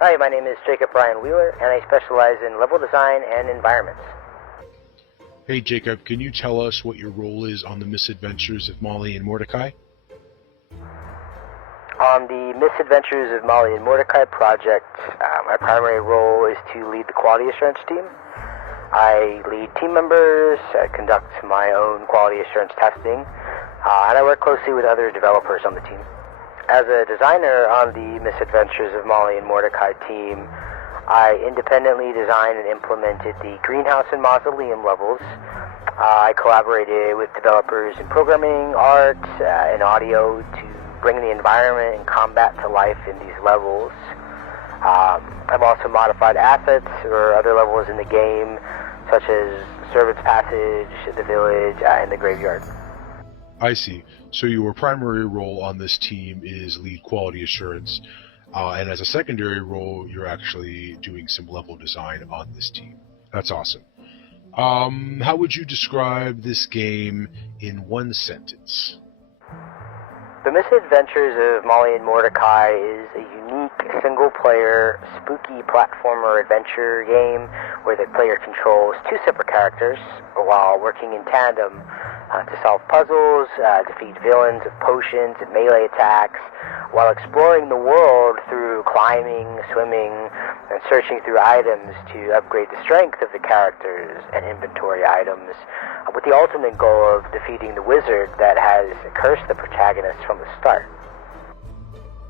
Hi, my name is Jacob Brian Wheeler, and I specialize in level design and environments. Hey Jacob, can you tell us what your role is on the Misadventures of Mollie and Mordecai? On the Misadventures of Mollie and Mordecai project, my primary role is to lead the quality assurance team. I lead team members, conduct my own quality assurance testing, and I work closely with other developers on the team. As a designer on the Misadventures of Mollie and Mordecai team, I independently designed and implemented the greenhouse and mausoleum levels. I collaborated with developers in programming, art, and audio to bring the environment and combat to life in these levels. I've also modified assets or other levels in the game, such as Servant's Passage, the Village, and the Graveyard. I see. So your primary role on this team is lead quality assurance, and as a secondary role, you're actually doing some level design on this team. That's awesome. How would you describe this game in one sentence? The Misadventures of Mollie and Mordecai is a unique single-player, spooky platformer adventure game where the player controls two separate characters while working in tandem to solve puzzles, defeat villains with potions and melee attacks, while exploring the world through climbing, swimming, and searching through items to upgrade the strength of the characters and inventory items, with the ultimate goal of defeating the wizard that has cursed the protagonist from the start.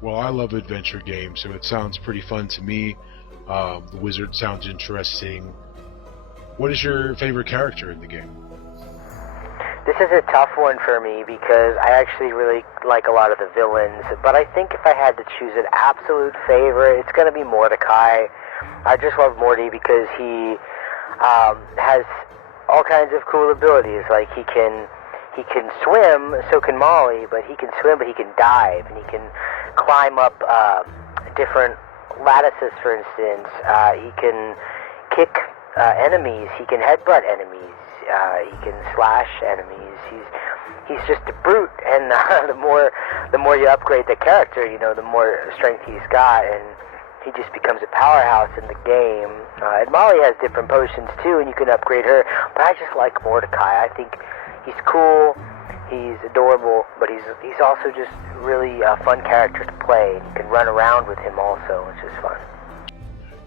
Well, I love adventure games, so it sounds pretty fun to me. The wizard sounds interesting. What is your favorite character in the game? This is a tough one for me because I actually really like a lot of the villains, but I think if I had to choose an absolute favorite, it's going to be Mordecai. I just love Morty because he has all kinds of cool abilities. Like he can swim, so can Molly, but he can swim, but he can dive, and he can climb up different lattices, for instance. He can kick enemies, he can headbutt enemies. He can slash enemies. He's just a brute, and the more you upgrade the character, the more strength he's got, and he just becomes a powerhouse in the game. And Molly has different potions too, and you can upgrade her. But I just like Mordecai. I think he's cool, he's adorable, but he's also just really a fun character to play. And you can run around with him also, which is fun.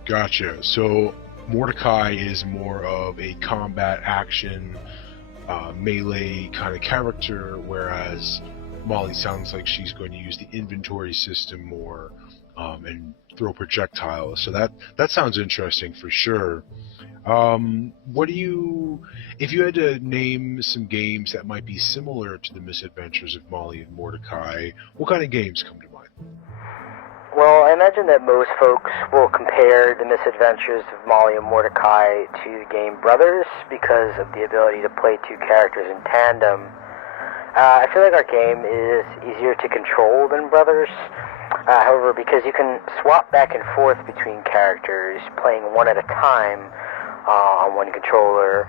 Gotcha. So Mordecai is more of a combat action, melee kind of character, whereas Molly sounds like she's going to use the inventory system more and throw projectiles. So that sounds interesting for sure. If you had to name some games that might be similar to the Misadventures of Mollie and Mordecai, what kind of games come to mind? Well, I imagine that most folks will compare the Misadventures of Mollie and Mordecai to the game Brothers because of the ability to play two characters in tandem. I feel like our game is easier to control than Brothers. However, because you can swap back and forth between characters, playing one at a time on one controller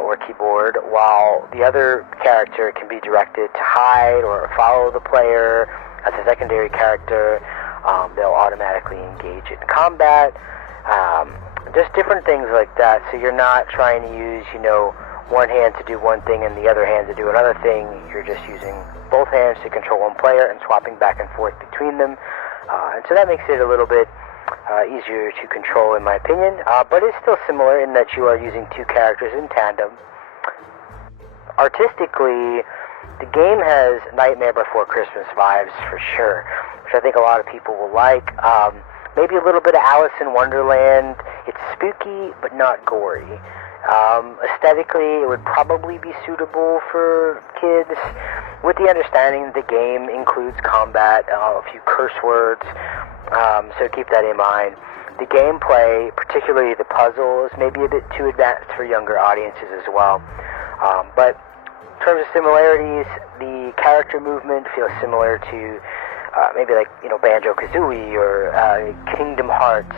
or keyboard, while the other character can be directed to hide or follow the player as a secondary character. They'll automatically engage in combat, just different things like that. So you're not trying to use, one hand to do one thing and the other hand to do another thing. You're just using both hands to control one player and swapping back and forth between them. And so that makes it a little bit easier to control, in my opinion. But it's still similar in that you are using two characters in tandem. Artistically, the game has Nightmare Before Christmas vibes for sure, which I think a lot of people will like. Maybe a little bit of Alice in Wonderland. It's spooky, but not gory. Aesthetically, it would probably be suitable for kids, with the understanding that the game includes combat, a few curse words, so keep that in mind. The gameplay, particularly the puzzles, may be a bit too advanced for younger audiences as well. But in terms of similarities, the character movement feels similar to maybe like Banjo-Kazooie or Kingdom Hearts,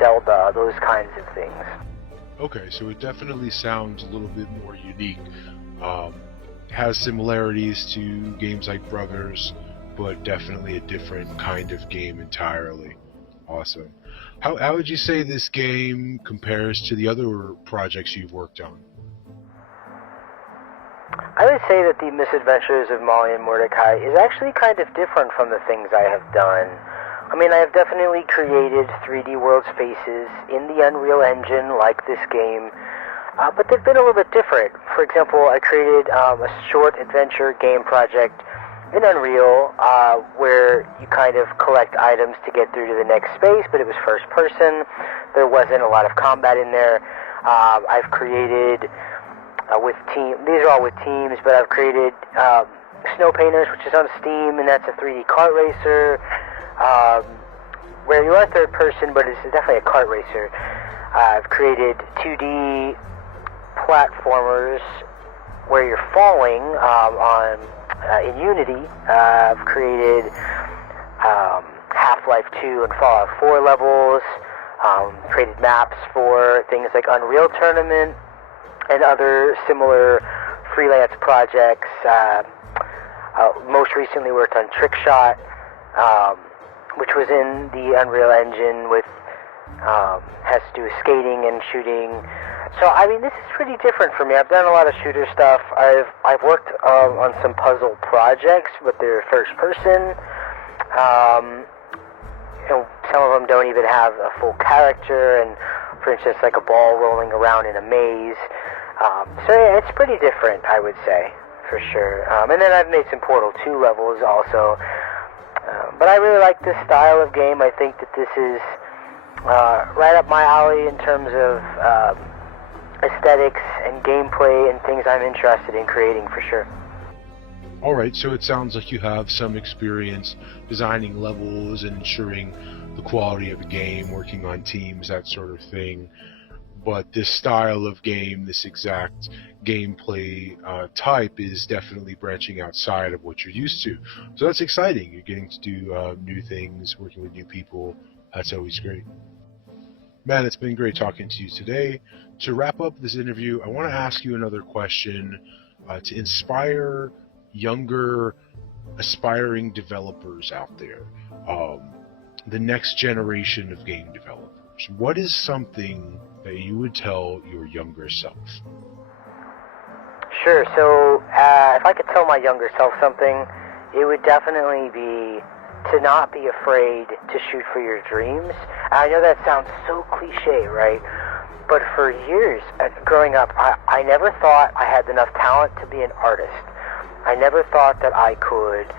Zelda, those kinds of things. Okay, so it definitely sounds a little bit more unique. Has similarities to games like Brothers, but definitely a different kind of game entirely. Awesome. How would you say this game compares to the other projects you've worked on? I would say that the Misadventures of Mollie and Mordecai is actually kind of different from the things I have done. I mean, I have definitely created 3D world spaces in the Unreal Engine like this game, but they've been a little bit different. For example, I created a short adventure game project in Unreal where you kind of collect items to get through to the next space, but it was first person. There wasn't a lot of combat in there. I've created with team. These are all with teams, but I've created Snow Painters, which is on Steam, and that's a 3D kart racer, where you are third person, but it's definitely a kart racer. I've created 2D platformers where you're falling in Unity. I've created Half-Life 2 and Fallout 4 levels, created maps for things like Unreal Tournament and other similar freelance projects. Most recently worked on Trickshot, which was in the Unreal Engine with has to do with skating and shooting. So I mean, this is pretty different for me. I've done a lot of shooter stuff. I've worked on some puzzle projects, but they're first person. Some of them don't even have a full character, and for instance, like a ball rolling around in a maze. So yeah, it's pretty different, I would say, for sure. And then I've made some Portal 2 levels also. But I really like this style of game. I think that this is right up my alley in terms of aesthetics and gameplay and things I'm interested in creating, for sure. Alright, so it sounds like you have some experience designing levels and ensuring the quality of the game, working on teams, that sort of thing. But this style of game, this exact gameplay type, is definitely branching outside of what you're used to. So that's exciting. You're getting to do new things, working with new people. That's always great. Man, it's been great talking to you today. To wrap up this interview, I want to ask you another question to inspire younger, aspiring developers out there, the next generation of game developers. What is something that you would tell your younger self? Sure, so if I could tell my younger self something, it would definitely be to not be afraid to shoot for your dreams. I know that sounds so cliche, right? But for years, growing up, I never thought I had enough talent to be an artist. I never thought that I could,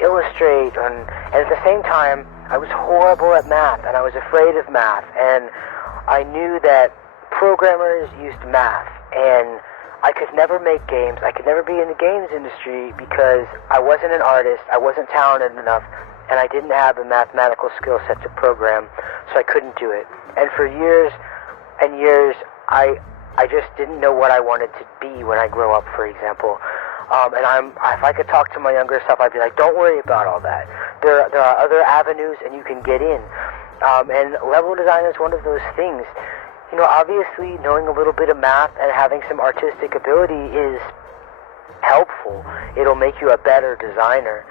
illustrate, and at the same time, I was horrible at math, and I was afraid of math, and I knew that programmers used math, and I could never make games. I could never be in the games industry because I wasn't an artist, I wasn't talented enough, and I didn't have the mathematical skill set to program, so I couldn't do it. And for years and years, I just didn't know what I wanted to be when I grow up, for example. And if I could talk to my younger self, I'd be like, don't worry about all that. There are other avenues, and you can get in. And level design is one of those things. Obviously, knowing a little bit of math and having some artistic ability is helpful. It'll make you a better designer.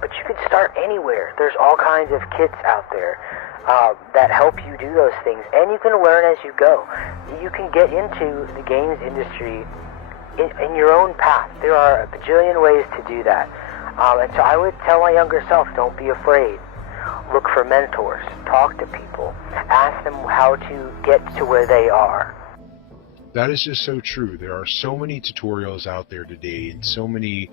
But you can start anywhere. There's all kinds of kits out there that help you do those things. And you can learn as you go. You can get into the games industry in your own path. There are a bajillion ways to do that. And so I would tell my younger self, don't be afraid. Look for mentors. Talk to people. Ask them how to get to where they are. That is just so true. There are so many tutorials out there today, and so many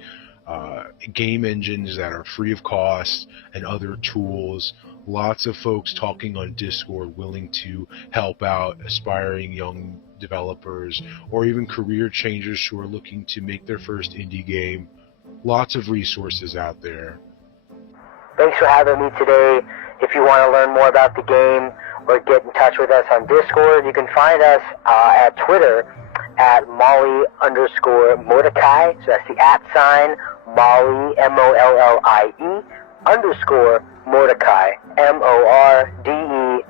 game engines that are free of cost, and other tools. Lots of folks talking on Discord willing to help out aspiring young developers or even career changers who are looking to make their first indie game. Lots of resources out there. Thanks for having me today. If you want to learn more about the game or get in touch with us on Discord, you can find us at Twitter at Mollie_Mordecai. So that's the @ Mollie, MOLLIE _ Mordecai, MORDECAI.